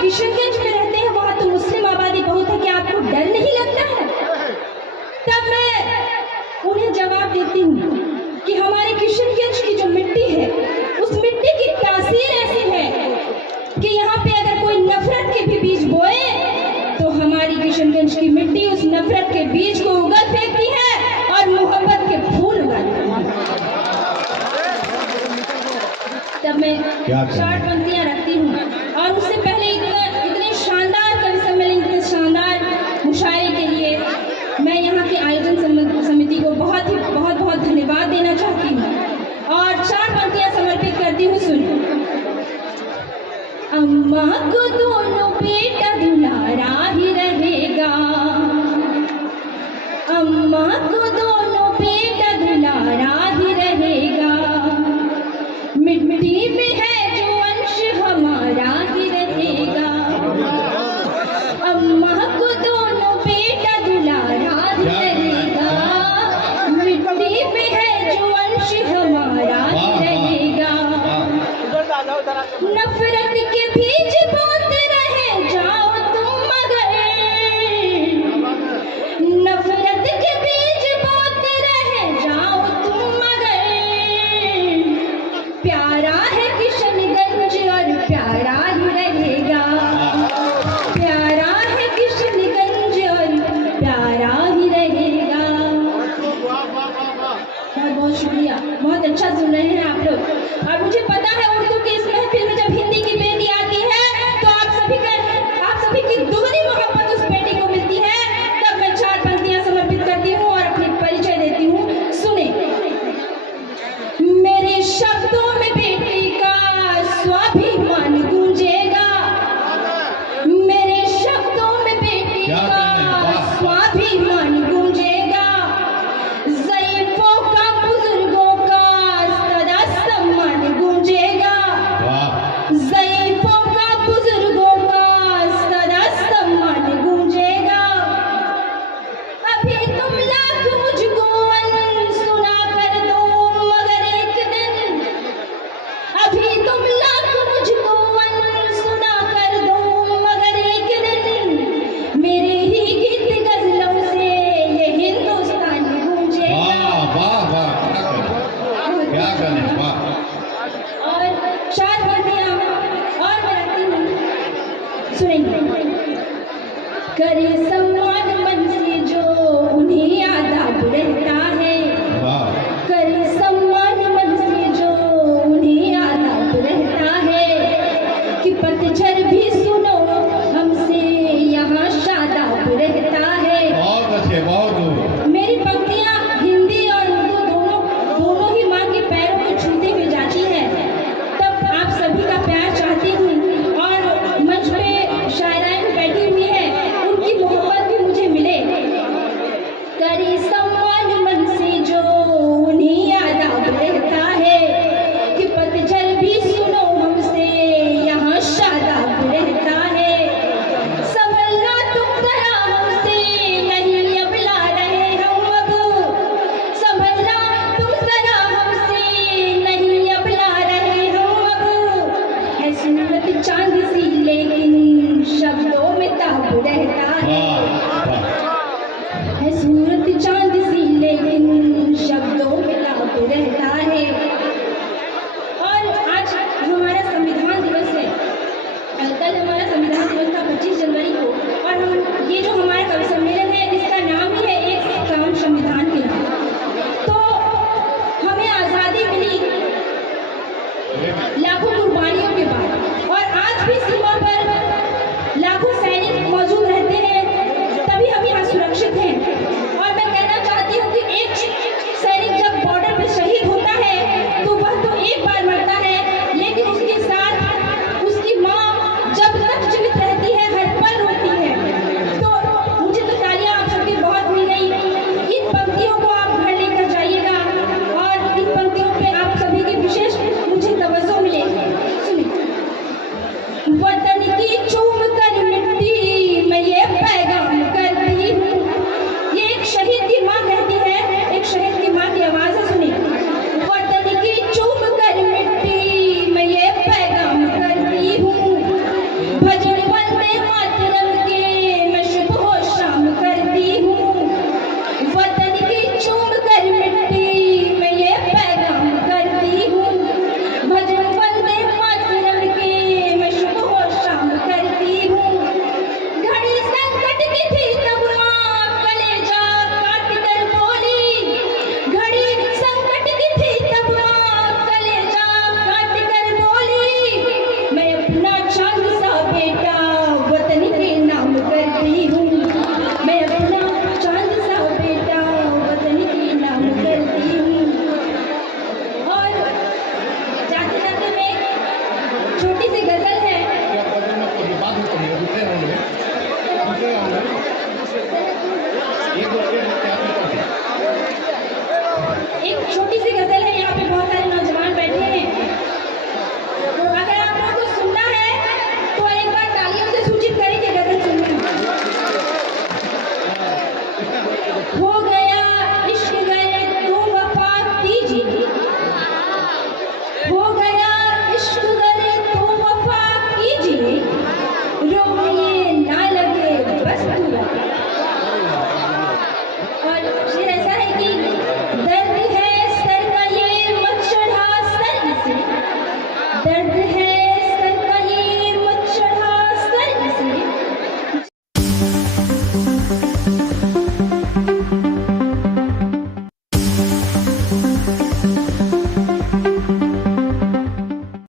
किशनगंज में रहते हैं, वहाँ तो मुस्लिम आबादी बहुत है, क्या आपको डर नहीं लगता है? तब मैं उन्हें जवाब देती हूँ कि हमारे किशनगंज की जो मिट्टी है, उस मिट्टी की तासीर ऐसी है कि यहाँ पे अगर कोई नफरत के भी बीज बोए तो हमारी किशनगंज की मिट्टी उस नफरत के बीज को उगल फेंकती है और मोहब्बत के फूल उगाती है। तब मैं 4 पंक्तियां रखती हूँ और उससे पहले इतने शानदार कवि सम्मेलन, इतने शानदार मुशायरे के लिए मैं यहाँ के आयोजन समिति को बहुत धन्यवाद देना चाहती हूँ और 4 पंक्तियां समर्पित करती हूँ। सुनिए। अम्मा को दोनों बेटा दुलारा ही रहेगा, अम्मा को दोनों बेटा दुलारा ही रहेगा, मिट्टी में है जो अंश हमारा ही रहेगा, अम्मा को दोनों बेटा दुलारा ही रहेगा, मिट्टी में है जो अंश हमारा ही रहेगा, नफरत के बीज बोते रहे जाओ तुम मगर, नफरत के बीज बोते रहे जाओ तुम मगर, प्यारा है किशनगंज और प्यारा ही रहेगा, प्यारा है किशनगंज और प्यारा ही रहेगा। बहुत शुक्रिया, बहुत अच्छा सुन रहे हैं आप लोग। और मुझे पता है उर्दू की इस महफिल में जब हिंदी की बेटी आती है तो आप सभी की दुगनी मोहब्बत उस बेटी को मिलती है। तब मैं 4 पंक्तियां समर्पित करती हूँ और अपनी परिचय देती हूँ। सुने। मेरे शब्दों में बेटी का स्वाभिमान गूंजेगा, मेरे शब्दों में बेटी का स्वाभिमान गूंजेगा, ज़ईफ़ों का बुजुर्गों का सदा सम्मान गूंजेगा, ज़ईफ़ों का बुजुर्गों का सदा सम्मान गूंजेगा, अभी तुम लाख मुझको अनसुना कर दो मगर एक दिन, अभी तुम लाख मुझको अनसुना कर दो मगर एक दिन, मेरे ही गीत गजलों से ये हिंदुस्तान गूंजेगा। क्या करें, वाह। और 4 पंक्तियां और मैं रखती हूँ। सुनेंगे। करे सम्मान मन से जो उन्हें आदाब रहता है, करे सम्मान मन से जो उन्हें आदाब रहता है, कि पतझड़ भी सुनो हमसे यहाँ शादाब रहता है। बहुत अच्छे, बहुत। मेरी पंक्तियाँ हिंदी और उर्दू दोनों ही माँ के पैरों को छूते हुए जाती है। तब आप सभी का प्यार चाहती हूँ और मंच पे शायराएं भी बैठी हुई है, उनकी मोहब्बत भी मुझे मिले। करे सम्मान मन से जो उन्हें आदाब रहता है, कि पतझड़ भी सुनो हमसे यहाँ शादाब रहता है, संभलना तुम जरा हमसे नहीं अब ला रहे हम अब, संभलना तुम जरा हमसे नहीं अब ला रहे हम अब, है सूरत चांद सी लेकिन शब्दों में ताब रहता है सूरत चांद सी लेकिन शब्दों में ताब रहता है। और आज हमारा संविधान दिवस है, कल हमारा संविधान दिवस था 25 जनवरी को, और हम ये जो हमारा कवि सम्मेलन है इसका नाम ही है एक काम संविधान के नाम। तो हमें आज़ादी मिली लाखों कुर्बानियों के बाद, और आज भी सीमा पर लाखों सैनिक मौजूद रहते हैं, तभी हम यहाँ सुरक्षित हैं। और मैं कहना चाहती हूँ कि एक सैनिक जब बॉर्डर पे शहीद होता है तो वह तो एक बार मरता है, लेकिन उसके साथ उसकी माँ जब तक जीवित रहती है हर पल रोती है। तो मुझे तो तालियां आप सबकी बहुत मिल गई। इन पंक्तियों को आप घर लेकर जाइएगा और इन पंक्तियों पे आप सभी की विशेष मुझे तवज्जो मिलेगी। सुनिए। भजन वंदे मातरम के मैं सुबह और शाम करती हूँ, वतन की चूम कर मिट्टी मैं ये पैगाम करती हूँ। भजन वंदे मातरम के मैं सुबह और शाम करती हूँ। घड़ी संकट की थी तब माँ कलेजा काट कर बोली, घड़ी संकट की थी तब माँ कलेजा काट कर बोली, मैं अपना चांद सा बेटा वतन के नाम करती हूँ, मैं अपना चांद सा बेटा वतन के नाम करती हूँ। और जाते जाते में एक छोटी सी गजल है। क्या पता ना कोई बात नहीं करेगा दूसरे राउंड में एक दो क्या करते हैं। एक छोटी सी गजल है, यहाँ पे बहुत सारे नौजवान बैठे हैं, तो अगर आप लोगों को सुनना है तो एक बार तालियों से सूचित करें कि गजल सुनना। हो गया इश्क गए तो वफा कीजिए, हो गया इश्क गए तो वफा कीजिए, रोइए ना लगे बस पूरा। और शेर